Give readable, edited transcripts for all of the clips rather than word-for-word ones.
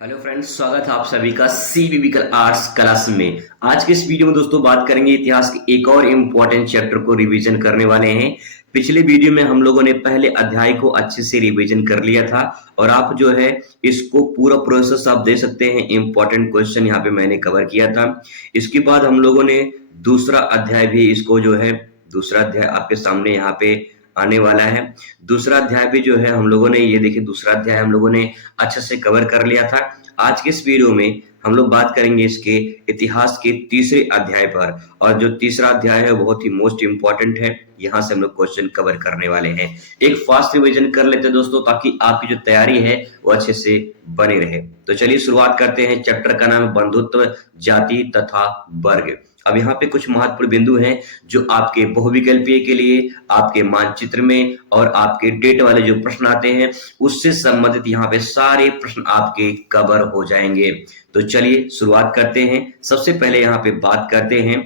Hello friends, स्वागत है आप सभी का सीबीबीकल आर्ट्स क्लास में। आज के इस वीडियो में दोस्तों बात करेंगे इतिहास के एक और इम्पोर्टेंट चैप्टर को रिवीजन करने वाले हैं। पिछले वीडियो में हम लोगों ने पहले अध्याय को अच्छे से रिवीजन कर लिया था और आप जो है इसको पूरा प्रोसेस आप दे सकते हैं। इम्पोर्टेंट क्वेश्चन यहाँ पे मैंने कवर किया था। इसके बाद हम लोगों ने दूसरा अध्याय भी इसको जो है दूसरा अध्याय आपके सामने यहाँ पे आने वाला है। दूसरा अध्याय भी जो है हम लोगों ने ये देखिए दूसरा अध्याय हम लोगों ने अच्छे से कवर कर लिया था। आज के इस वीडियो में हम लोग बात करेंगे इसके इतिहास के तीसरे अध्याय पर, और जो तीसरा अध्याय है बहुत ही मोस्ट इंपॉर्टेंट है। यहाँ से हम लोग क्वेश्चन कवर करने वाले हैं। एक फास्ट रिवीजन कर लेते हैं दोस्तों, ताकि आपकी जो तैयारी है वो अच्छे से बनी रहे। तो चलिए शुरुआत करते हैं। चैप्टर का नाम है बंधुत्व, जाति तथा वर्ग। अब यहाँ पे कुछ महत्वपूर्ण बिंदु हैं जो आपके बहुविकल्पीय के लिए, आपके मानचित्र में और आपके डेट वाले जो प्रश्न आते हैं उससे संबंधित यहाँ पे सारे प्रश्न आपके कवर हो जाएंगे। तो चलिए शुरुआत करते हैं। सबसे पहले यहाँ पे बात करते हैं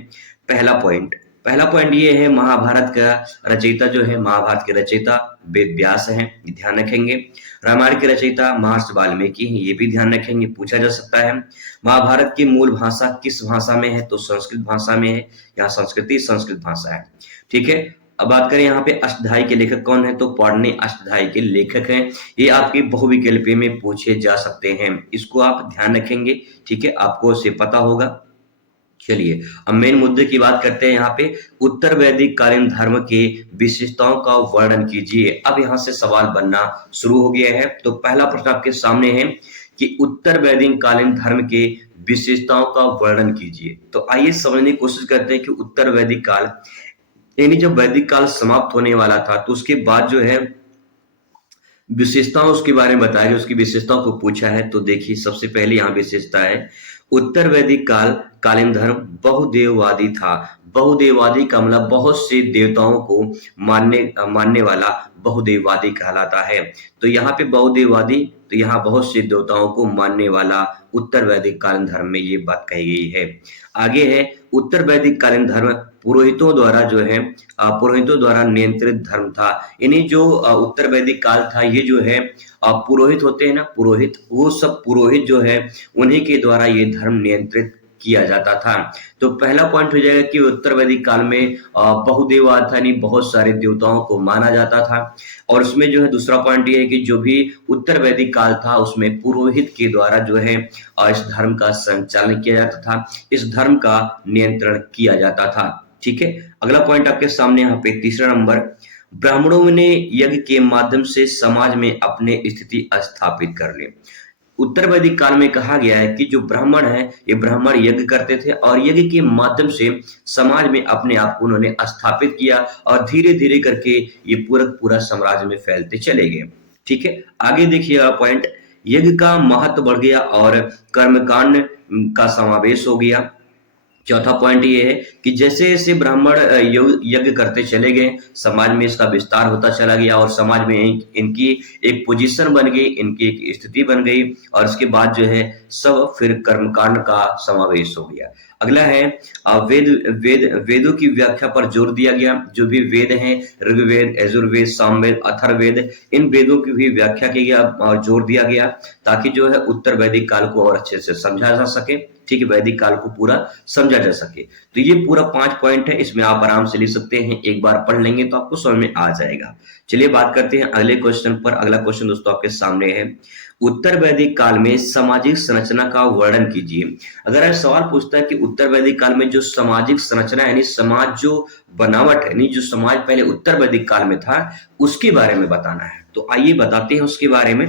पहला पॉइंट ये है, महाभारत का रचयिता जो है, महाभारत के रचयिता वेद व्यास हैं, ध्यान रखेंगे। रामायण के रचयिता महर्षि वाल्मीकि हैं, ये भी ध्यान रखेंगे, पूछा जा सकता है। महाभारत की मूल भाषा किस भाषा में है, तो संस्कृत भाषा में है। यहाँ संस्कृत भाषा है। ठीक है। अब बात करें यहाँ पे अष्टधाई के लेखक कौन है, तो पौराणिक अष्टधाई के लेखक हैं। ये आपके बहुविकल्पीय में पूछे जा सकते हैं, इसको आप ध्यान रखेंगे। ठीक है, आपको इसे पता होगा। चलिए अब मेन मुद्दे की बात करते हैं। यहाँ पे उत्तर वैदिक कालीन धर्म के विशेषताओं का वर्णन कीजिए। अब यहाँ से सवाल बनना शुरू हो गया है। तो पहला प्रश्न आपके सामने है कि उत्तर वैदिक कालीन धर्म के विशेषताओं का वर्णन कीजिए। तो आइए समझने की कोशिश करते हैं कि उत्तर वैदिक काल, यानी जब वैदिक काल समाप्त होने वाला था तो उसके बाद जो है विशेषताओं उसके बारे में बताया गया, उसकी विशेषताओं को पूछा है। तो देखिए सबसे पहले यहाँ विशेषता है, उत्तर वैदिक कालीन धर्म बहुदेववादी था। बहुदेववादी का मतलब बहुत से देवताओं को मानने वाला बहुदेववादी कहलाता है। तो यहाँ पे बहुदेववादी, तो यहाँ बहुत से देवताओं को मानने वाला उत्तर वैदिक कालीन धर्म में ये बात कही गई है। आगे है, उत्तर वैदिक कालीन धर्म पुरोहितों द्वारा जो है पुरोहितों द्वारा नियंत्रित धर्म था। यानी जो उत्तर वैदिक काल था, ये जो है पुरोहित होते हैं ना, पुरोहित, वो सब पुरोहित जो है उन्हीं के द्वारा ये धर्म नियंत्रित किया जाता था। तो पहला पॉइंट हो जाएगा कि उत्तर वैदिक काल में बहुदेववाद था, यानी बहुत सारे देवताओं को माना जाता था। और उसमें जो है दूसरा पॉइंट ये है कि जो भी उत्तर वैदिक काल था उसमें पुरोहित के द्वारा जो है इस धर्म का संचालन किया जाता था, इस धर्म का नियंत्रण किया जाता था। ठीक है। अगला पॉइंट आपके सामने यहाँ पे तीसरा नंबर, ब्राह्मणों ने यज्ञ के माध्यम से समाज में अपने स्थिति स्थापित कर ली। उत्तर वैदिक काल में कहा गया है कि जो ब्राह्मण है, ये ब्राह्मण यज्ञ करते थे और यज्ञ के माध्यम से समाज में अपने आप को उन्होंने स्थापित किया और धीरे धीरे करके ये पूरा साम्राज्य में फैलते चले गए। ठीक है। आगे देखिएगा पॉइंट, यज्ञ का महत्व बढ़ गया और कर्मकांड का समावेश हो गया। चौथा पॉइंट ये है कि जैसे जैसे ब्राह्मण यज्ञ करते चले गए, समाज में इसका विस्तार होता चला गया और समाज में इनकी एक पोजीशन बन गई, इनकी एक स्थिति बन गई, और इसके बाद जो है सब फिर कर्मकांड का समावेश हो गया। अगला है वेदों की व्याख्या पर जोर दिया गया। जो भी वेद हैं, ऋग्वेद, यजुर्वेद, सामवेद, अथर्ववेद, इन वेदों की भी व्याख्या की गया और जोर दिया गया, ताकि जो है उत्तर वैदिक काल को और अच्छे से समझा जा सके। ठीक है, वैदिक काल को पूरा समझा जा सके। तो ये पूरा 5 पॉइंट है, इसमें आप आराम से लिख सकते हैं, एक बार पढ़ लेंगे तो आपको समझ में आ जाएगा। चलिए बात करते हैं अगले क्वेश्चन पर। अगला क्वेश्चन दोस्तों आपके सामने है, उत्तर वैदिक काल में सामाजिक संरचना का वर्णन कीजिए। अगर ऐसा सवाल पूछता है कि उत्तर वैदिक काल में जो सामाजिक संरचना यानी समाज जो बनावट है, यानी जो समाज पहले उत्तर वैदिक काल में था उसके बारे में बताना है। तो आइए बताते हैं उसके बारे में।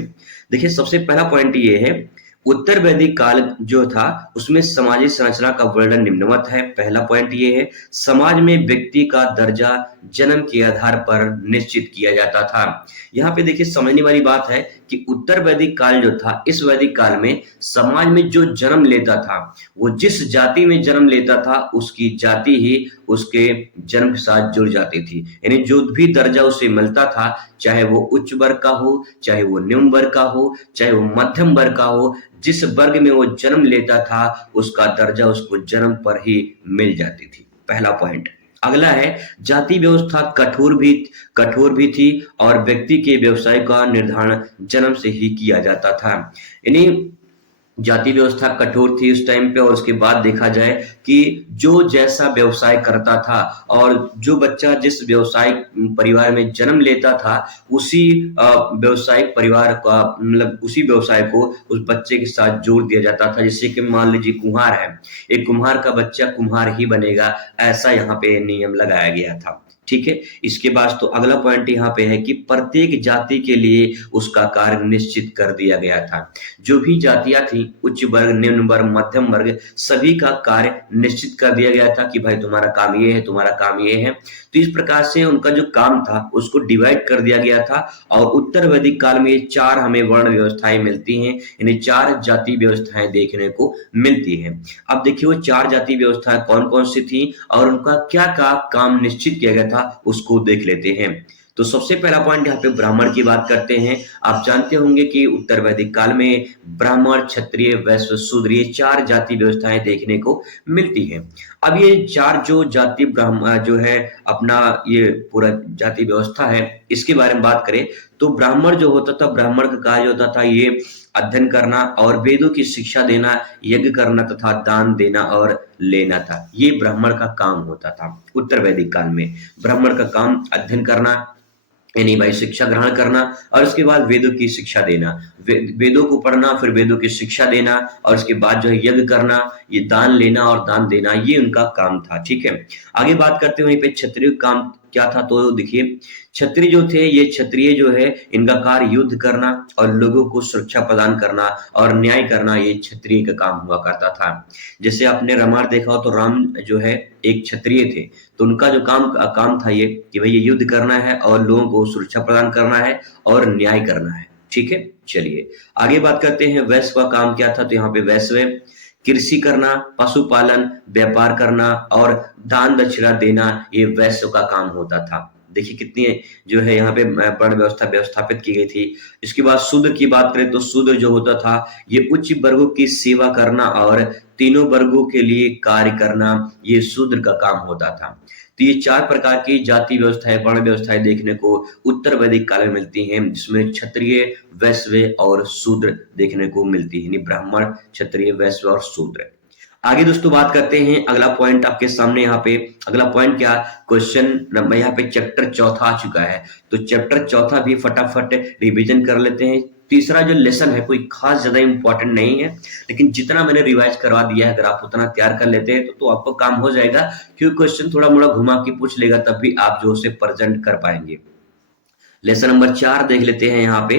देखिए सबसे पहला पॉइंट ये है, उत्तर वैदिक काल जो था उसमें सामाजिक संरचना का वर्णन निम्नवत है। पहला पॉइंट ये है, समाज में व्यक्ति का दर्जा जन्म के आधार पर निश्चित किया जाता था। यहाँ पे देखिए समझने वाली बात है कि उत्तर वैदिक काल जो था, इस वैदिक काल में समाज में जो जन्म लेता था, वो जिस जाति में जन्म लेता था उसकी जाति ही उसके जन्म के साथ जुड़ जाती थी। यानी जो भी दर्जा उसे मिलता था, चाहे वो उच्च वर्ग का हो, चाहे वो निम्न वर्ग का हो, चाहे वो मध्यम वर्ग का हो, जिस वर्ग में वो जन्म लेता था उसका दर्जा उसको जन्म पर ही मिल जाती थी। पहला पॉइंट। अगला है, जाति व्यवस्था कठोर भी थी और व्यक्ति के व्यवसाय का निर्धारण जन्म से ही किया जाता था। यानी जाति व्यवस्था कठोर थी उस टाइम पे, और उसके बाद देखा जाए कि जो जैसा व्यवसाय करता था और जो बच्चा जिस व्यवसायिक परिवार में जन्म लेता था, उसी व्यवसायिक परिवार का मतलब उसी व्यवसाय को उस बच्चे के साथ जोड़ दिया जाता था। जैसे कि मान लीजिए कुम्हार है, एक कुम्हार का बच्चा कुम्हार ही बनेगा, ऐसा यहाँ पे नियम लगाया गया था। ठीक है। इसके बाद तो अगला पॉइंट यहाँ पे है कि प्रत्येक जाति के लिए उसका कार्य निश्चित कर दिया गया था। जो भी जातियां थी, उच्च वर्ग, निम्न वर्ग, मध्यम वर्ग, सभी का कार्य निश्चित कर दिया गया था कि भाई तुम्हारा काम ये है, तुम्हारा काम ये है। तो इस प्रकार से उनका जो काम था उसको डिवाइड कर दिया गया था। और उत्तर वैदिक काल में ये चार हमें वर्ण व्यवस्थाएं मिलती हैं, यानी चार जाति व्यवस्थाएं देखने को मिलती हैं। अब देखिए वो चार जाति व्यवस्थाएं कौन कौन सी थी और उनका क्या क्या काम निश्चित किया गया था, उसको देख लेते हैं। तो सबसे पहला पॉइंट यहाँ पे ब्राह्मण की बात करते हैं। आप जानते होंगे कि उत्तर वैदिक काल में ब्राह्मण, क्षत्रिय, वैश्य, शूद्र, ये चार जाति व्यवस्थाएं देखने को मिलती हैं। अब ये चार जो जाति ब्राह्मण जो है अपना ये पूरा जाति व्यवस्था है, इसके बारे में बात करें तो ब्राह्मण जो होता था, ब्राह्मण का कार्य होता था ये अध्ययन करना और वेदों की शिक्षा देना, यज्ञ करना तथा दान देना और लेना था। ये ब्राह्मण का काम होता था उत्तर वैदिक काल में। ब्राह्मण का काम अध्ययन करना, यानी भाई शिक्षा ग्रहण करना, और उसके बाद वेदों की शिक्षा देना, वेदों को पढ़ना, फिर वेदों की शिक्षा देना, और उसके बाद जो है यज्ञ करना, ये दान लेना और दान देना, ये उनका काम था। ठीक है। आगे बात करते हुए वहीं पे क्षत्रिय काम क्या था, तो देखिए क्षत्रिय जो थे, ये क्षत्रिय जो है इनका कार्य युद्ध करना और लोगों को सुरक्षा प्रदान करना और न्याय करना, ये क्षत्रिय का काम हुआ करता था। जैसे आपने रामायण देखा हो तो राम जो है एक क्षत्रिय थे, तो उनका जो काम था ये कि भाई ये युद्ध करना है और लोगों को सुरक्षा प्रदान करना है और न्याय करना है। ठीक है। चलिए आगे बात करते हैं वैश्य का काम क्या था, तो यहाँ पे वैश्य कृषि करना, पशुपालन, व्यापार करना और दान दक्षिणा देना, ये वैश्य का काम होता था। देखिए कितनी जो है यहाँ पे वर्ण व्यवस्था व्यवस्थापित की गई थी। इसके बाद शूद्र की बात करें तो शूद्र जो होता था ये उच्च वर्गों की सेवा करना और तीनों वर्गों के लिए कार्य करना, ये शूद्र का काम होता था। तो ये चार प्रकार की जाति व्यवस्थाएं, वर्ण व्यवस्थाएं देखने को उत्तर वैदिक काल में मिलती हैं, जिसमें क्षत्रिय, वैश्य और शूद्र देखने को मिलती है, ब्राह्मण, क्षत्रिय, वैश्य और शूद्र। आगे दोस्तों बात करते हैं, अगला पॉइंट आपके सामने यहाँ पे अगला पॉइंट क्या, क्वेश्चन नंबर यहाँ पे चैप्टर चौथा आ चुका है, तो चैप्टर चौथा भी फटाफट रिवीजन कर लेते हैं। तीसरा जो लेसन है कोई खास ज्यादा इंपॉर्टेंट नहीं है, लेकिन जितना मैंने रिवाइज करवा दिया है अगर आप उतना तैयार कर लेते हैं तो आपको काम हो जाएगा, क्योंकि क्वेश्चन थोड़ा मोड़ा घुमा के पूछ लेगा तब भी आप जो उसे प्रेजेंट कर पाएंगे। लेसन नंबर 4 देख लेते हैं यहाँ पे,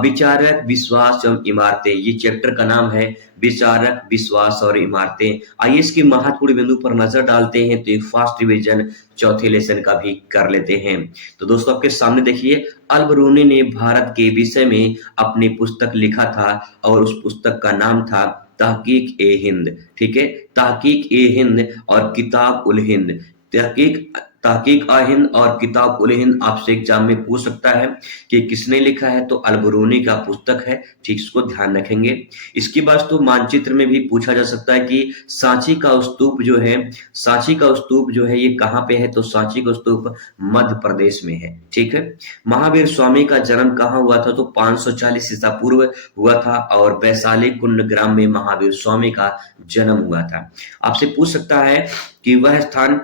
विचारक, विश्वास एवं इमारतें, ये चैप्टर का नाम है विचारक, विश्वास और इमारतें। आइए इसके महत्वपूर्ण बिंदु पर नजर डालते हैं, तो एक फास्ट रिवीजन चौथे लेसन का भी कर लेते हैं। तो दोस्तों आपके सामने देखिए अल-बरूनी ने भारत के विषय में अपनी पुस्तक लिखा था और उस पुस्तक का नाम था तहकीक ए हिंद। ठीक है, तहकीक ए हिंद और किताब उल हिंद। तहकीक तहकीक आ हिंद और किताब उल हिंद आपसे एग्जाम में पूछ सकता है कि किसने लिखा है, तो अल-बरूनी का पुस्तक है। ठीक, इसको ध्यान रखेंगे। इसके बाद तो मानचित्र में भी पूछा जा सकता है कि सांची का स्तूप जो है, सांची का स्तूप जो है ये कहाँ पे है, तो सांची का स्तूप मध्य प्रदेश में है। ठीक है। महावीर स्वामी का जन्म कहाँ हुआ था, तो 540 ईसा पूर्व हुआ था और वैशाली कुंड ग्राम में महावीर स्वामी का जन्म हुआ था। आपसे पूछ सकता है कि वह स्थान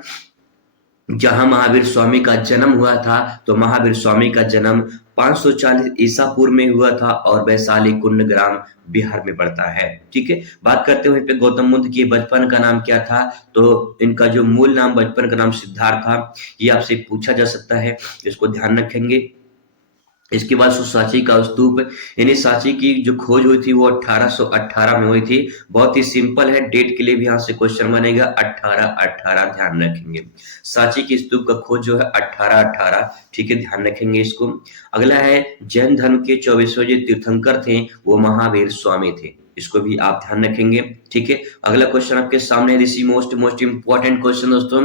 जहां महावीर स्वामी का जन्म हुआ था, तो महावीर स्वामी का जन्म 540 ईसा पूर्व में हुआ था और वैशाली कुंड ग्राम बिहार में पड़ता है। ठीक है। बात करते हुए पे गौतम बुद्ध के बचपन का नाम क्या था, तो इनका जो मूल नाम बचपन का नाम सिद्धार्थ था, ये आपसे पूछा जा सकता है, इसको ध्यान रखेंगे। इसके बाद सांची का स्तूप, यानी सांची की जो खोज हुई थी वो 1818 में हुई थी। बहुत ही सिंपल है, डेट के लिए भी यहाँ से क्वेश्चन बनेगा 1818, ध्यान रखेंगे। सांची की स्तूप का खोज जो है 1818। ठीक है, ध्यान रखेंगे इसको। अगला है जैन धर्म के 24वें जो तीर्थंकर थे वो महावीर स्वामी थे, इसको भी आप ध्यान रखेंगे। ठीक है। अगला क्वेश्चन आपके सामने, this is most important question दोस्तों,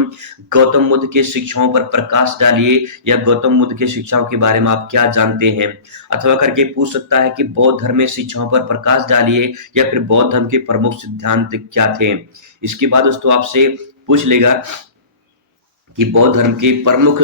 गौतम बुद्ध के शिक्षाओं पर प्रकाश डालिए, या गौतम बुद्ध के शिक्षाओं के बारे में आप क्या जानते हैं, अथवा करके पूछ सकता है कि बौद्ध धर्म में शिक्षाओं पर प्रकाश डालिए, या फिर बौद्ध धर्म के प्रमुख सिद्धांत क्या थे। इसके बाद दोस्तों आपसे पूछ लेगा कि बौद्ध धर्म के प्रमुख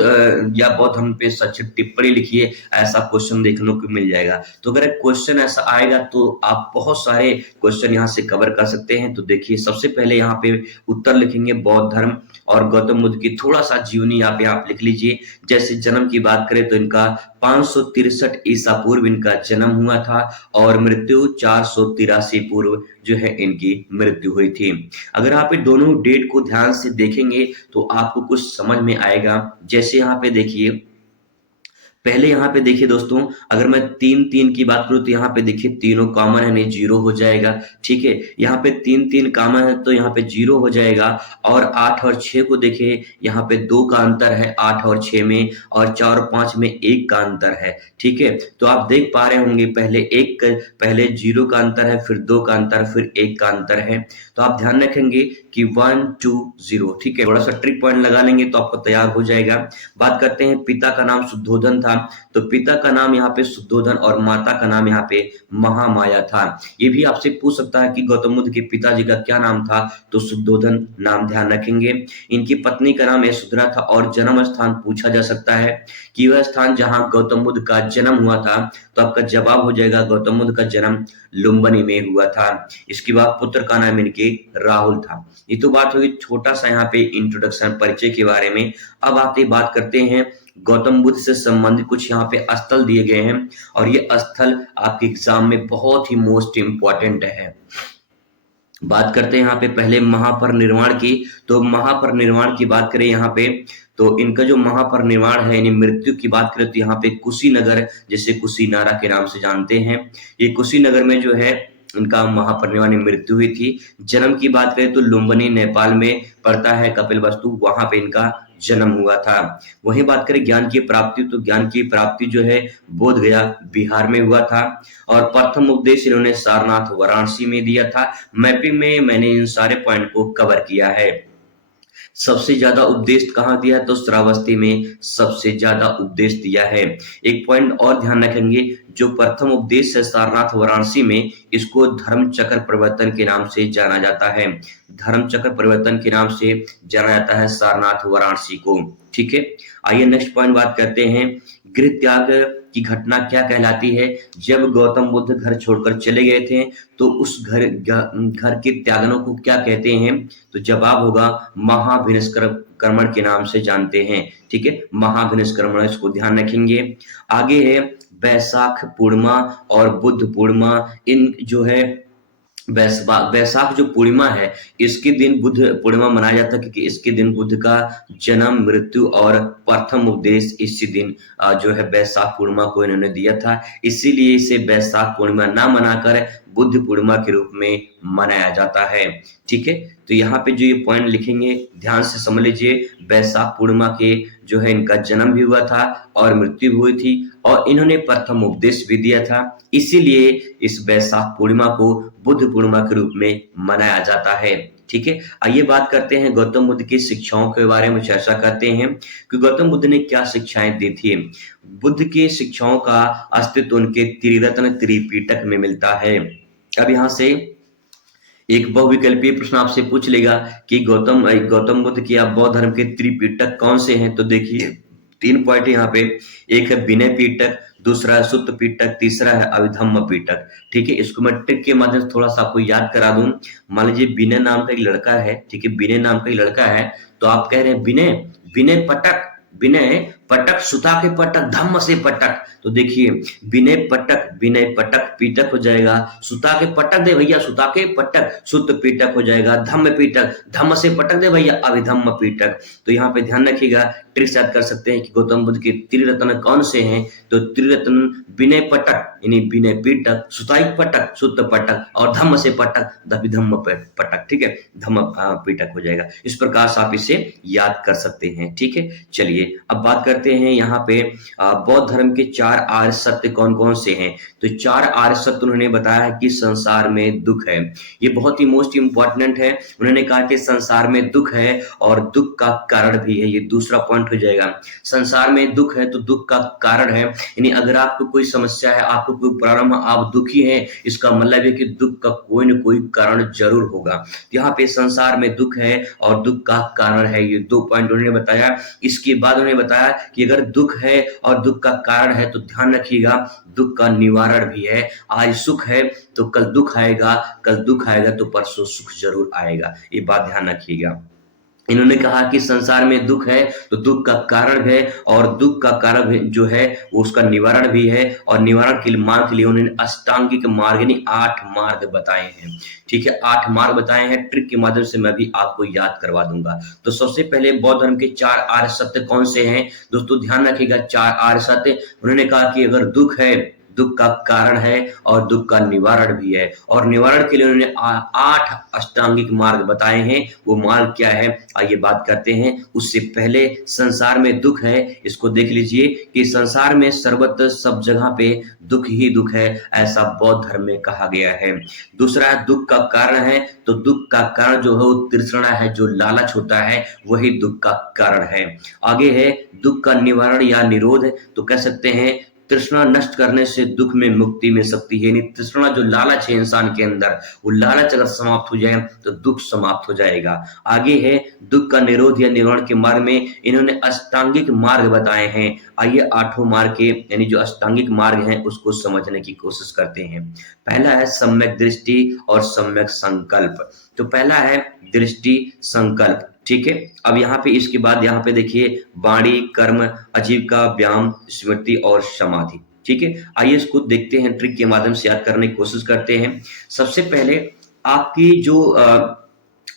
या बौद्ध धर्म पे संक्षिप्त टिप्पणी लिखिए, ऐसा क्वेश्चन देखने को मिल जाएगा। तो अगर क्वेश्चन ऐसा आएगा तो आप बहुत सारे क्वेश्चन यहाँ से कवर कर सकते हैं। तो देखिए सबसे पहले यहाँ पे उत्तर लिखेंगे बौद्ध धर्म और गौतम बुद्ध की थोड़ा सा जीवनी यहाँ पे आप लिख लीजिए। जैसे जन्म की बात करें तो इनका 563 ईसा पूर्व इनका जन्म हुआ था और मृत्यु 483 पूर्व जो है इनकी मृत्यु हुई थी। अगर आप ये दोनों डेट को ध्यान से देखेंगे तो आपको कुछ समझ में आएगा। जैसे यहाँ पे देखिए, पहले यहाँ पे देखिए दोस्तों, अगर मैं 3-3 की बात करूँ तो यहाँ पे देखिए तीनों कॉमन है, नहीं 0 हो जाएगा। ठीक है, यहाँ पे 3-3 कॉमन है तो यहाँ पे 0 हो जाएगा। और 8 और 6 को देखिए, यहाँ पे 2 का अंतर है 8 और 6 में, और 4 और 5 में 1 का अंतर है। ठीक है, तो आप देख पा रहे होंगे पहले 0 का अंतर है, फिर 2 का अंतर, फिर 1 का अंतर है। तो आप ध्यान रखेंगे कि 1 2 0। ठीक है, थोड़ा सा ट्रिक पॉइंट लगा लेंगे तो आपको तैयार हो जाएगा। बात करते हैं, पिता का नाम शुद्धोधन था, तो पिता का नाम यहाँ पे शुद्धोधन और माता का नाम यहाँ पे महामाया था। ये भी आपसे पूछ सकता है कि गौतम बुद्ध के पिताजी का क्या नाम था, तो शुद्धोधन नाम ध्यान रखेंगे। इनकी पत्नी का नाम यशोधरा था और जन्म स्थान पूछा जा सकता है कि वह स्थान जहां गौतम बुद्ध का जन्म हुआ था, तो आपका जवाब हो जाएगा गौतम बुद्ध का जन्म लुम्बिनी में हुआ था। इसके बाद पुत्र का नाम इनके राहुल था। ये तो बात होगी छोटा सा यहाँ पे इंट्रोडक्शन परिचय के बारे में। अब आते बात करते हैं गौतम बुद्ध से संबंधित कुछ यहाँ पे स्थल दिए गए हैं और ये स्थल आपके एग्जाम में बहुत ही मोस्ट इंपॉर्टेंट है। बात करते हैं यहाँ पे पहले महापरिनिर्वाण की। तो महापरिनिर्वाण की बात करें यहाँ पे, तो इनका जो महापरिनिर्वाण है यानी मृत्यु की बात करें तो यहाँ पे कुशीनगर, जैसे कुशीनारा के नाम से जानते हैं, ये कुशीनगर में जो है इनका महापरिनिर्वाण मृत्यु हुई थी। जन्म की बात करें तो लुम्बिनी नेपाल में पड़ता है, कपिलवस्तु, वहां पे इनका जन्म हुआ था। वहीं बात करें ज्ञान की प्राप्ति, तो ज्ञान की प्राप्ति जो है बोध गया बिहार में हुआ था और प्रथम उपदेश इन्होंने सारनाथ वाराणसी में दिया था। मैपिंग में मैंने इन सारे पॉइंट को कवर किया है। सबसे ज्यादा उपदेश कहाँ दिया है, तो श्रावस्ती में सबसे ज्यादा उपदेश दिया है। एक पॉइंट और ध्यान रखेंगे, जो प्रथम उपदेश है सारनाथ वाराणसी में, इसको धर्म चक्र परिवर्तन के नाम से जाना जाता है। धर्म चक्र परिवर्तन के नाम से जाना जाता है सारनाथ वाराणसी को। ठीक है, आइए नेक्स्ट पॉइंट बात करते हैं, गृह त्याग की घटना क्या कहलाती है। जब गौतम बुद्ध घर छोड़कर चले गए थे तो उस घर के त्यागनों को क्या कहते हैं, तो जवाब होगा महाभिनिष्क्रमण के नाम से जानते हैं। ठीक है, महाभिनिष्क्रमण, इसको ध्यान रखेंगे। आगे है बैसाख पूर्णिमा और बुद्ध पूर्णिमा। इन जो है बैसाख जो पूर्णिमा है, इसके दिन बुद्ध पूर्णिमा मनाया जाता है क्योंकि इसके दिन बुद्ध का जन्म, मृत्यु और प्रथम उपदेश इसी दिन जो है बैसाख पूर्णिमा को इन्होंने दिया था। इसीलिए इसे बैसाख पूर्णिमा ना मनाकर बुद्ध पूर्णिमा के रूप में मनाया जाता है। ठीक है, तो यहाँ पे जो ये पॉइंट लिखेंगे ध्यान से समझ लीजिए। बैसाख पूर्णिमा के जो है इनका जन्म भी हुआ था और मृत्यु हुई थी और इन्होंने प्रथम उपदेश भी दिया था, इसीलिए इस बैसाख पूर्णिमा को बुद्ध पूर्णिमा के रूप में मनाया जाता है। ठीक है, आइए बात करते हैं गौतम बुद्ध की शिक्षाओं के बारे में चर्चा करते हैं कि गौतम बुद्ध ने क्या शिक्षाएं दी थी। बुद्ध की शिक्षाओं का अस्तित्व उनके त्रिरत्न त्रिपिटक में मिलता है। अब यहाँ से एक बहुविकल्पीय प्रश्न आपसे पूछ लेगा कि गौतम बुद्ध की आप बौद्ध धर्म के त्रिपिटक कौन से हैं, तो देखिए 3 पॉइंट यहाँ पे, एक है विनय पिटक, दूसरा है सुत्त पिटक, तीसरा है अभिधम्म पिटक। ठीक है, इसको मैं ट्रिक के माध्यम से थोड़ा सा आपको याद करा दूं। मान लीजिए विनय नाम का एक लड़का है, ठीक है, विनय नाम का एक लड़का है, तो आप कह रहे हैं विनय पटक सुता के पटक धम्म से पटक, तो देखिए विनय पटक पीटक हो जाएगा, सुता के पटक दे भैया सुता के पटक सुत पीटक हो जाएगा, धम्म पीटक धम्म से पटक दे भैया अभिधम्म पीटक। तो यहाँ पे ध्यान रखिएगा, ट्रिक याद कर सकते हैं कि गौतम बुद्ध के त्रिरत्न कौन से हैं, तो त्रिरत्न विनय पटक यानी विनय पीटक, सुताई पटक सुत पटक और धम्म से पटक अभिधम्म पटक। ठीक है, धम्म पीटक हो जाएगा। इस प्रकार से आप इसे याद कर सकते हैं। ठीक है, चलिए अब बात करते हैं यहाँ पे बौद्ध धर्म के 4 आर्य सत्य कौन कौन से हैं। तो 4 आर्य सत्य उन्होंने बताया है कि संसार में दुख है, ये बहुत ही मोस्ट इंपॉर्टेंट है। उन्होंने कहा कि संसार में दुख है और दुख का कारण भी है, ये दूसरा पॉइंट हो जाएगा। संसार में दुख है तो दुख का कारण है, यानी अगर आपको कोई समस्या है, आपको आपको कोई प्रॉब्लम है, आप दुखी हैं, इसका मतलब है कि दुख का कोई न कोई कारण जरूर होगा। तो यहाँ पे संसार में दुख है और दुख का कारण है, ये 2 पॉइंट उन्होंने बताया। इसके बाद उन्होंने बताया कि अगर दुख है और दुख का कारण है तो ध्यान रखिएगा दुख का निवारण भी है। आज सुख है तो कल दुख आएगा, कल दुख आएगा तो परसों सुख जरूर आएगा, ये बात ध्यान रखिएगा। इन्होंने कहा कि संसार में दुख है तो दुख का कारण है, और दुख का कारण जो है वो उसका निवारण भी है, और निवारण के मार्ग के लिए उन्होंने अष्टांगिक मार्ग यानी 8 मार्ग बताए हैं। ठीक है, 8 मार्ग बताए हैं, ट्रिक के माध्यम से मैं भी आपको याद करवा दूंगा। तो सबसे पहले बौद्ध धर्म के 4 आर्य सत्य कौन से हैं दोस्तों, ध्यान रखिएगा। 4 आर्य सत्य उन्होंने कहा कि अगर दुख है, दुख का कारण है और दुख का निवारण भी है, और निवारण के लिए उन्होंने 8 अष्टांगिक मार्ग बताए हैं। वो मार्ग क्या है आइए बात करते हैं। उससे पहले संसार में दुख है, इसको देख लीजिए कि संसार में सर्वत्र सब जगह पे दुख ही दुख है, ऐसा बौद्ध धर्म में कहा गया है। दूसरा दुख का कारण है, तो दुख का कारण जो है वो तृष्णा है, जो लालच होता है वही दुख का कारण है। आगे है दुख का निवारण या निरोध, तो कह सकते हैं तृष्णा नष्ट करने से दुख में मुक्ति मिल सकती है। यानी तृष्णा जो लालच है इंसान के अंदर, वो लालच अगर समाप्त हो जाए तो दुख समाप्त हो जाएगा। आगे है दुख का निरोध या निवारण के मार्ग में इन्होंने अष्टांगिक मार्ग बताए हैं। आइए 8 मार्ग के यानी जो अष्टांगिक मार्ग हैं उसको समझने की कोशिश करते हैं। पहला है सम्यक दृष्टि और सम्यक संकल्प। तो पहला है दृष्टि संकल्प, ठीक है। अब यहाँ पे इसके बाद यहाँ पे देखिए वाणी, कर्म, आजीविका, व्यायाम, स्मृति और समाधि, ठीक है। आइए इसको देखते हैं, ट्रिक के माध्यम से याद करने की कोशिश करते हैं। सबसे पहले आपकी जो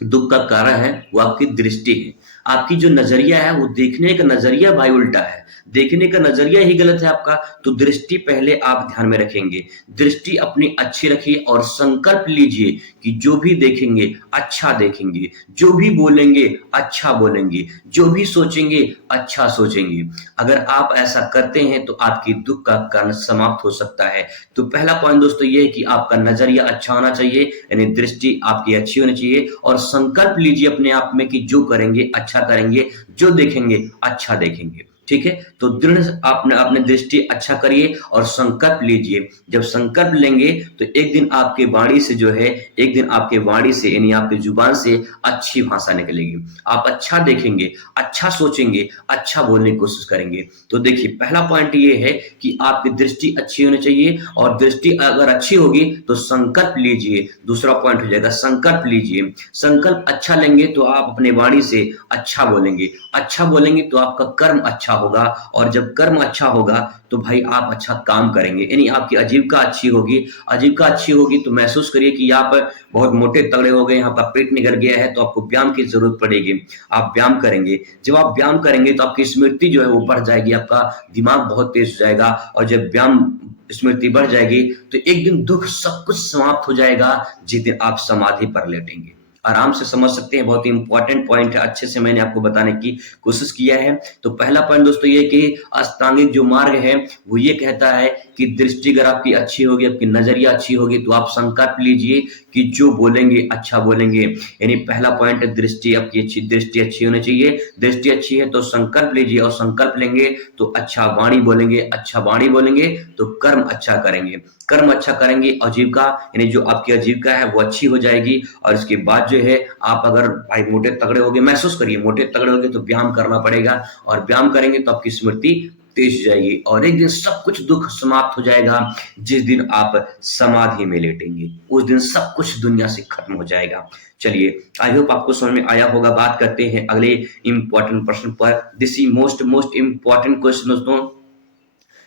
दुख का कारण है वो आपकी दृष्टि है। आपकी जो नजरिया है वो देखने का नजरिया भाई उल्टा है, देखने का नजरिया ही गलत है आपका। तो दृष्टि पहले आप ध्यान में रखेंगे, दृष्टि अपनी अच्छी रखिए और संकल्प लीजिए कि जो भी देखेंगे अच्छा देखेंगे, जो भी बोलेंगे अच्छा बोलेंगे, जो भी सोचेंगे अच्छा सोचेंगे। अगर आप ऐसा करते हैं तो आपकी दुख का कारण समाप्त हो सकता है। तो पहला पॉइंट दोस्तों ये है कि आपका नजरिया अच्छा होना चाहिए, यानी दृष्टि आपकी अच्छी होनी चाहिए, और संकल्प लीजिए अपने आप में कि जो करेंगे अच्छा करेंगे, जो देखेंगे अच्छा देखेंगे, ठीक है। तो दृढ़ आपने दृष्टि अच्छा करिए और संकल्प लीजिए। जब संकल्प लेंगे तो एक दिन आपके वाणी से जो है, एक दिन आपके वाणी से यानी आपकी जुबान से अच्छी भाषा निकलेगी। आप अच्छा देखेंगे, अच्छा सोचेंगे, अच्छा बोलने की कोशिश करेंगे। तो देखिए पहला पॉइंट ये है कि आपकी दृष्टि अच्छी होनी चाहिए, और दृष्टि अगर अच्छी होगी तो संकल्प लीजिए। दूसरा पॉइंट हो जाएगा संकल्प लीजिए। संकल्प अच्छा लेंगे तो आप अपने वाणी से अच्छा बोलेंगे, अच्छा बोलेंगे तो आपका कर्म अच्छा होगा, और जब कर्म अच्छा होगा तो भाई आप अच्छा काम करेंगे, यानी आपकी आजीविका अच्छी होगी। आजीविका अच्छी होगी तो महसूस करिए कि आप बहुत मोटे तगड़े हो गए, आपका पेट निकल गया है, तो आपको व्यायाम की जरूरत पड़ेगी। आप व्यायाम करेंगे, जब आप व्यायाम करेंगे तो आपकी स्मृति जो है वो बढ़ जाएगी, आपका दिमाग बहुत तेज हो जाएगा, और जब व्यायाम स्मृति बढ़ जाएगी तो एक दिन दुख सब कुछ समाप्त हो जाएगा जिस दिन आप समाधि पर लेटेंगे। आराम से समझ सकते हैं, बहुत ही इंपॉर्टेंट पॉइंट है, अच्छे से मैंने आपको बताने की कोशिश किया है। तो पहला पॉइंट दोस्तों ये कि अष्टांगिक जो मार्ग है वो ये कहता है कि दृष्टि अगर आपकी अच्छी होगी, आपकी नजरिया अच्छी होगी, तो आप संकल्प लीजिए कि जो बोलेंगे अच्छा बोलेंगे। यानी पहला पॉइंट है दृष्टि आपकी अच्छी, दृष्टि अच्छी होनी चाहिए। दृष्टि अच्छी है तो संकल्प लीजिए, और संकल्प लेंगे तो अच्छा वाणी बोलेंगे, अच्छा वाणी बोलेंगे तो कर्म अच्छा करेंगे, कर्म अच्छा करेंगे। आजीविका यानी जो आपकी आजीविका है वो अच्छी हो जाएगी। और इसके बाद जो है आप अगर भाई मोटे तगड़े हो गए, महसूस करिए मोटे तगड़े हो गए तो व्यायाम करना पड़ेगा, और व्यायाम करेंगे तो आपकी स्मृति तेज हो जाएगी, और एक दिन सब कुछ दुख समाप्त हो जाएगा जिस दिन आप समाधि में लेटेंगे, उस दिन सब कुछ दुनिया से खत्म हो जाएगा। चलिए आई होप आपको समझ में आया होगा। बात करते हैं अगले इंपॉर्टेंट प्रश्न पर। This is most important question दोस्तों।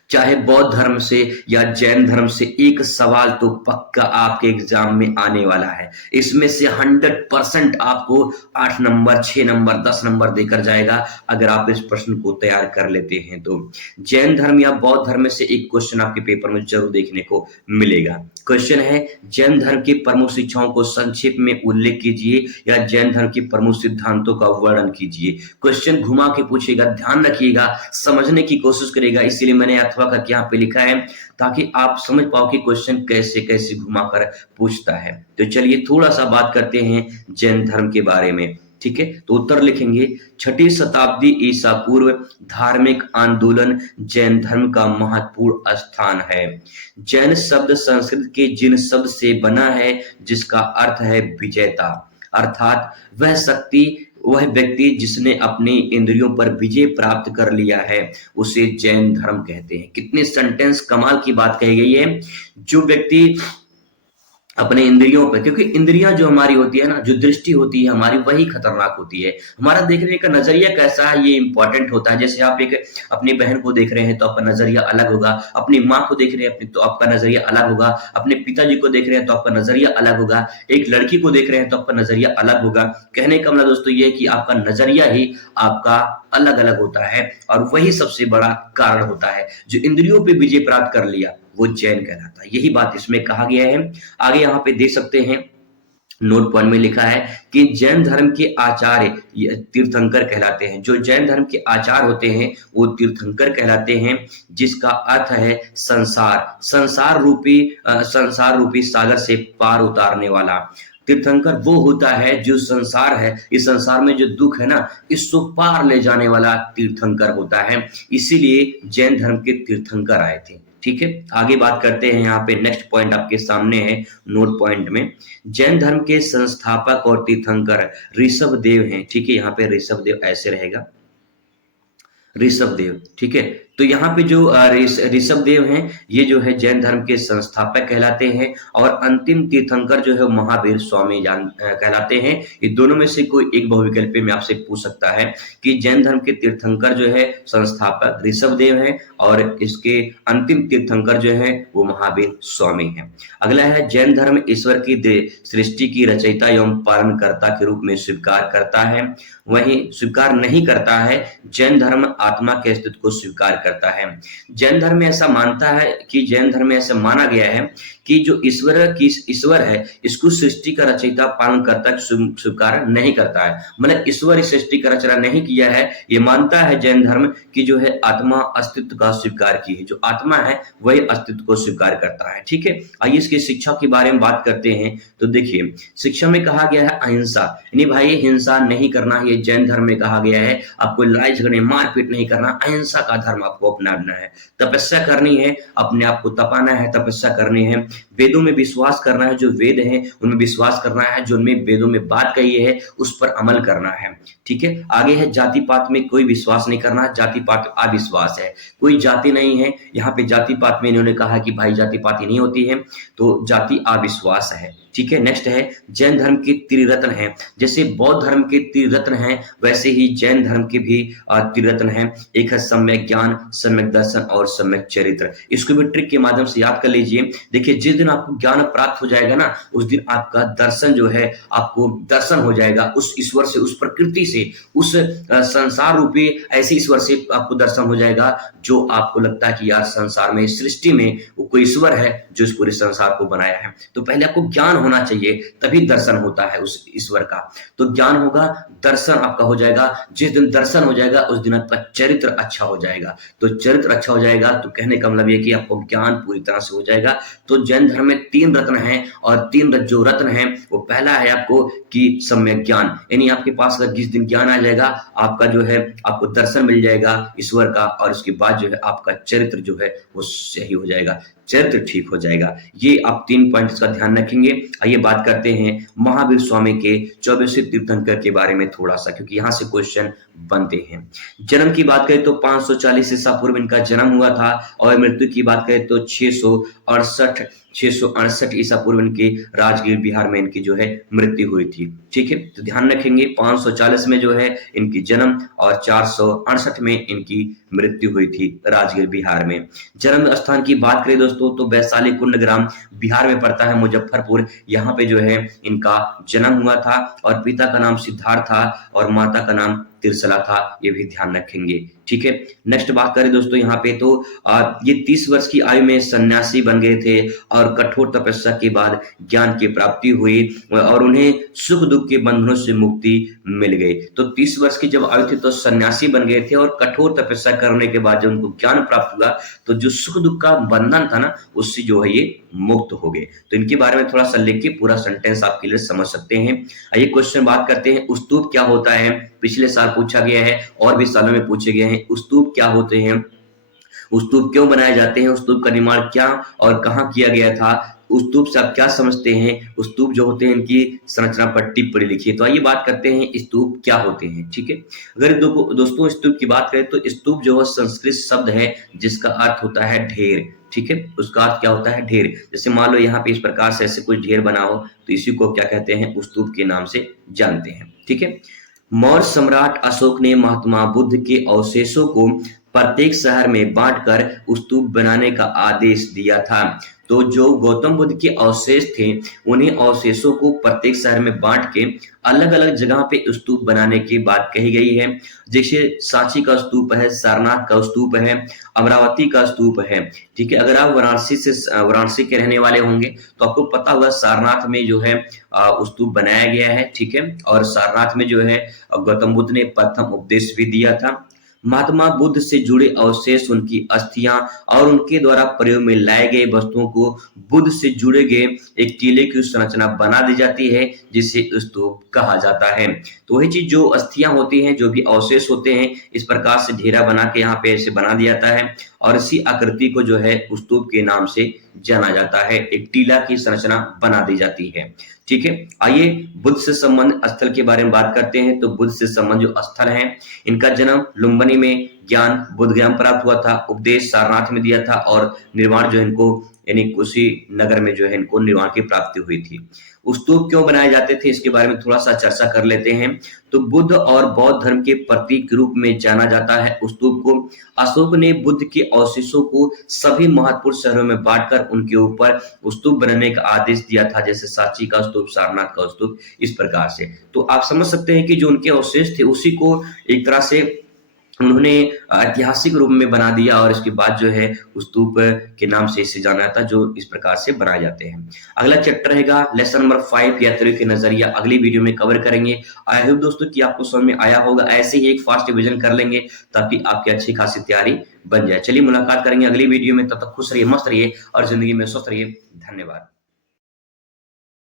चाहे बौद्ध धर्म से या जैन धर्म से एक सवाल तो पक्का आपके एग्जाम में आने वाला है। इसमें से 100% आपको 8 नंबर, 6 नंबर, 10 नंबर देकर जाएगा अगर आप इस प्रश्न को तैयार कर लेते हैं तो। जैन धर्म या बौद्ध धर्म में से एक क्वेश्चन आपके पेपर में जरूर देखने को मिलेगा। क्वेश्चन है जैन धर्म की प्रमुख शिक्षाओं को संक्षेप में उल्लेख कीजिए, या जैन धर्म की प्रमुख सिद्धांतों का वर्णन कीजिए। क्वेश्चन घुमा के पूछेगा, ध्यान रखिएगा, समझने की कोशिश करेगा, इसीलिए मैंने अथवा करके यहाँ पे लिखा है ताकि आप समझ पाओ कि क्वेश्चन कैसे कैसे घुमा कर पूछता है। तो चलिए थोड़ा सा बात करते हैं जैन धर्म के बारे में। ठीक है, तो उत्तर लिखेंगे 6ठी शताब्दी ईसा पूर्व धार्मिक आंदोलन जैन धर्म का महत्वपूर्ण स्थान है। जैन शब्द संस्कृत के जिन शब्द से बना है जिसका अर्थ है विजेता, अर्थात वह व्यक्ति जिसने अपनी इंद्रियों पर विजय प्राप्त कर लिया है उसे जैन धर्म कहते हैं। कितने सेंटेंस कमाल की बात कही गई है। जो व्यक्ति अपने इंद्रियों पर, क्योंकि इंद्रियां जो हमारी होती है ना, जो दृष्टि होती है हमारी, वही खतरनाक होती है। हमारा देखने का नजरिया कैसा है ये इंपॉर्टेंट होता है। जैसे आप एक अपनी बहन को देख रहे हैं तो आपका नजरिया अलग होगा, अपनी माँ को देख रहे हैं तो आपका नजरिया अलग होगा, अपने पिताजी को देख रहे हैं तो आपका नजरिया अलग होगा, एक लड़की को देख रहे हैं तो आपका नजरिया अलग होगा। कहने का मतलब दोस्तों ये है कि आपका नजरिया ही आपका अलग अलग होता है और वही सबसे बड़ा कारण होता है। जो इंद्रियों पे विजय प्राप्त कर लिया वो जैन कहलाता है। यही बात इसमें कहा गया है। आगे यहाँ पे देख सकते हैं, नोट पॉइंट में लिखा है कि जैन धर्म के आचार्य तीर्थंकर कहलाते हैं। जो जैन धर्म के आचार्य होते हैं वो तीर्थंकर कहलाते हैं, जिसका अर्थ है संसार रूपी सागर से पार उतारने वाला। तीर्थंकर वो होता है जो संसार है, इस संसार में जो दुख है ना, इसको पार ले जाने वाला तीर्थंकर होता है। इसीलिए जैन धर्म के तीर्थंकर आए थे। ठीक है, आगे बात करते हैं। यहाँ पे नेक्स्ट पॉइंट आपके सामने है नोट पॉइंट में। जैन धर्म के संस्थापक और तीर्थंकर ऋषभ देव हैं। ठीक है, यहाँ पे ऋषभ देव ऐसे रहेगा, ऋषभ देव। ठीक है, तो यहाँ पे जो ऋषभ देव हैं ये जो है जैन धर्म के संस्थापक कहलाते हैं और अंतिम तीर्थंकर जो है महावीर स्वामी कहलाते हैं। ये दोनों में से कोई एक बहुविकल्पी में आपसे पूछ सकता है कि जैन धर्म के तीर्थंकर जो है संस्थापक ऋषभ देव है और इसके अंतिम तीर्थंकर जो है वो महावीर स्वामी है। अगला है, जैन धर्म ईश्वर की सृष्टि की रचयिता एवं पालनकर्ता के रूप में स्वीकार करता है, वहीं स्वीकार नहीं करता है जैन धर्म आत्मा के अस्तित्व को स्वीकार करता है। जैन धर्म में ऐसा मानता है कि जैन धर्म में ऐसा माना गया है कि जो ईश्वर है इसको सृष्टि का रचयिता पालनकर्ता स्वीकार नहीं करता है। मतलब ईश्वर इस सृष्टि का रचना नहीं किया है, ये मानता है जैन धर्म कि जो है आत्मा अस्तित्व का स्वीकार की है, जो आत्मा है वही अस्तित्व को स्वीकार करता है। ठीक है, आइए इसकी शिक्षा के बारे में बात करते हैं। तो देखिए, शिक्षा में कहा गया है अहिंसा, यानी भाई हिंसा नहीं करना, ये जैन धर्म में कहा गया है। आपको लड़ाई झगड़े मारपीट नहीं करना, अहिंसा का धर्म आपको अपनाना है। तपस्या करनी है, अपने आप को तपाना है, तपस्या करनी है। वेदों में विश्वास करना है, जो वेद हैं उनमें विश्वास करना है, जो उनमें वेदों में बात कही है उस पर अमल करना है। ठीक है, आगे है जाति पात में कोई विश्वास नहीं करना, जाति पात अविश्वास है, कोई जाति नहीं है। यहाँ पे जाति पात में इन्होंने कहा कि भाई जाति पात नहीं होती है, तो जाति अविश्वास है। ठीक है, नेक्स्ट है, जैन धर्म के त्रिरत्न हैं। जैसे बौद्ध धर्म के त्रिरत्न हैं वैसे ही जैन धर्म के भी त्रिरत्न हैं। एक है सम्यक ज्ञान, सम्यक दर्शन और सम्यक चरित्र। इसको भी ट्रिक के माध्यम से याद कर लीजिए। देखिए, जिस दिन आपको ज्ञान प्राप्त हो जाएगा ना उस दिन आपका दर्शन जो है, आपको दर्शन हो जाएगा उस ईश्वर से, उस प्रकृति से, उस संसार रूपी ऐसे ईश्वर से आपको दर्शन हो जाएगा जो आपको लगता है कि यार संसार में, सृष्टि में वो कोई ईश्वर है जो इस पूरे संसार को बनाया है। तो पहले आपको ज्ञान होना चाहिए, तभी दर्शन होता है उस ईश्वर का। तो ज्ञान होगा, दर्शन आपका हो जाएगा। जिस दिन दर्शन हो जाएगा उस दिन आपका चरित्र अच्छा हो जाएगा। तो चरित्र अच्छा हो जाएगा तो कहने का मतलब ये कि आपको ज्ञान पूरी तरह से हो जाएगा। तो जैन धर्म में 3 रत्न हैं और 3 जो रत्न हैं वो पहला है आपको कि सम्यक ज्ञान, यानी आपके पास अगर जिस दिन ज्ञान आ जाएगा आपका जो है आपको दर्शन मिल जाएगा ईश्वर का, और उसके बाद जो है आपका चरित्र जो है वो सही हो जाएगा, चरित्र ठीक हो जाएगा। ये आप 3 पॉइंट का ध्यान रखेंगे। आइए बात करते हैं महावीर स्वामी के 24वें तीर्थंकर के बारे में थोड़ा सा, क्योंकि यहाँ से क्वेश्चन बनते हैं। जन्म की बात करें तो 540 ईसा पूर्व इनका जन्म हुआ था और मृत्यु की बात करें तो 668 ईसा पूर्व इनकी राजगीर बिहार में इनकी जो है मृत्यु हुई थी। ठीक है, तो ध्यान रखेंगे 540 में जो है इनकी जन्म और 468 में इनकी मृत्यु हुई थी राजगीर बिहार में। जन्म स्थान की बात करें दोस्तों तो वैशाली कुंड ग्राम बिहार में पड़ता है, मुजफ्फरपुर, यहाँ पे जो है इनका जन्म हुआ था और पिता का नाम सिद्धार्थ था और माता का नाम तिरसला था, ये भी ध्यान रखेंगे। ठीक है, नेक्स्ट बात करें दोस्तों यहाँ पे तो ये 30 वर्ष की आयु में सन्यासी बन गए थे और कठोर तपस्या के बाद ज्ञान की प्राप्ति हुई और उन्हें सुख दुख के बंधनों से मुक्ति मिल गई। तो 30 वर्ष की जब आयु थी तो सन्यासी बन गए थे और कठोर तपस्या करने के बाद जब उनको ज्ञान प्राप्त हुआ तो जो सुख दुख का बंधन था ना उससे जो है ये मुक्त हो गए। तो इनके बारे में थोड़ा सा लिख के पूरा सेंटेंस आप क्लियर समझ सकते हैं। आइए क्वेश्चन बात करते हैं, उस्तूप क्या होता है? पिछले साल पूछा गया है और भी सालों में पूछे गए हैं। उस्तूप क्या होते हैं, उस्तूप क्यों बनाए जाते हैं, उस्तूप का निर्माण क्या और कहाँ किया गया था, उस्तूप से आप क्या समझते हैं, उस्तूप जो होते हैं इनकी संरचना पर टिप्पणी लिखिए। तो आइए बात करते हैं स्तूप क्या होते हैं। ठीक है, अगर दोस्तों स्तूप की बात करें तो स्तूप जो है संस्कृत शब्द है जिसका अर्थ होता है ढेर। ठीक है, उसका अर्थ क्या होता है? ढेर। जैसे मान लो यहाँ पे इस प्रकार से ऐसे कोई ढेर बना हो तो इसी को क्या कहते हैं? स्तूप के नाम से जानते हैं। ठीक है, मौर्य सम्राट अशोक ने महात्मा बुद्ध के अवशेषों को प्रत्येक शहर में बांटकर स्तूप बनाने का आदेश दिया था। तो जो गौतम बुद्ध के अवशेष थे उन्हीं अवशेषों को प्रत्येक शहर में बांट के अलग अलग जगह पे स्तूप बनाने की बात कही गई है। जैसे सांची का स्तूप है, सारनाथ का स्तूप है, अमरावती का स्तूप है। ठीक है, अगर आप वाराणसी के रहने वाले होंगे तो आपको पता होगा सारनाथ में जो है स्तूप बनाया गया है। ठीक है, और सारनाथ में जो है गौतम बुद्ध ने प्रथम उपदेश भी दिया था। महात्मा बुद्ध से जुड़े अवशेष, उनकी अस्थियां और उनके द्वारा प्रयोग में लाए गए वस्तुओं को बुद्ध से जुड़े गए एक टीले की संरचना बना दी जाती है जिसे स्तूप कहा जाता है। तो वही चीज जो अस्थियां होती हैं, जो भी अवशेष होते हैं, इस प्रकार से ढेरा बना के यहाँ पे ऐसे बना दिया जाता है और इसी आकृति को जो है स्तूप के नाम से जाना जाता है। एक टीला की संरचना बना दी जाती है। ठीक है, आइए बुद्ध से संबंध स्थल के बारे में बात करते हैं। तो बुद्ध से संबंध जो स्थल है, इनका जन्म लुम्बिनी में ज्ञान बुद्ध ज्ञान प्राप्त हुआ था, उपदेश सारनाथ में दिया था और निर्माण जो इनको यानी कुशी नगर में जो है इनको निर्माण की प्राप्ति हुई थी। स्तूप क्यों बनाए जाते थे इसके बारे में थोड़ा सा चर्चा कर लेते हैं। तो बुद्ध और बौद्ध धर्म के प्रतीक के रूप में जाना जाता है स्तूप को। अशोक ने बुद्ध के अवशेषों को सभी महत्वपूर्ण शहरों में बांटकर उनके ऊपर स्तूप बनाने का आदेश दिया था, जैसे सांची का स्तूप, सारनाथ का स्तूप, इस प्रकार से। तो आप समझ सकते हैं कि जो उनके अवशेष थे उसी को एक तरह से उन्होंने ऐतिहासिक रूप में बना दिया और इसके बाद जो है स्तूप के नाम से इसे जाना जाता है, जो इस प्रकार से बनाए जाते हैं। अगला चैप्टर रहेगा लेसन नंबर 5 यात्रियों के नजरिया, अगली वीडियो में कवर करेंगे। आई होप दोस्तों कि आपको समझ में आया होगा। ऐसे ही एक फास्ट रिवीजन कर लेंगे ताकि आपकी अच्छी खासी तैयारी बन जाए। चलिए मुलाकात करेंगे अगली वीडियो में, तब तक खुश रहिए, मस्त रहिए और जिंदगी में स्वस्थ रहिए। धन्यवाद।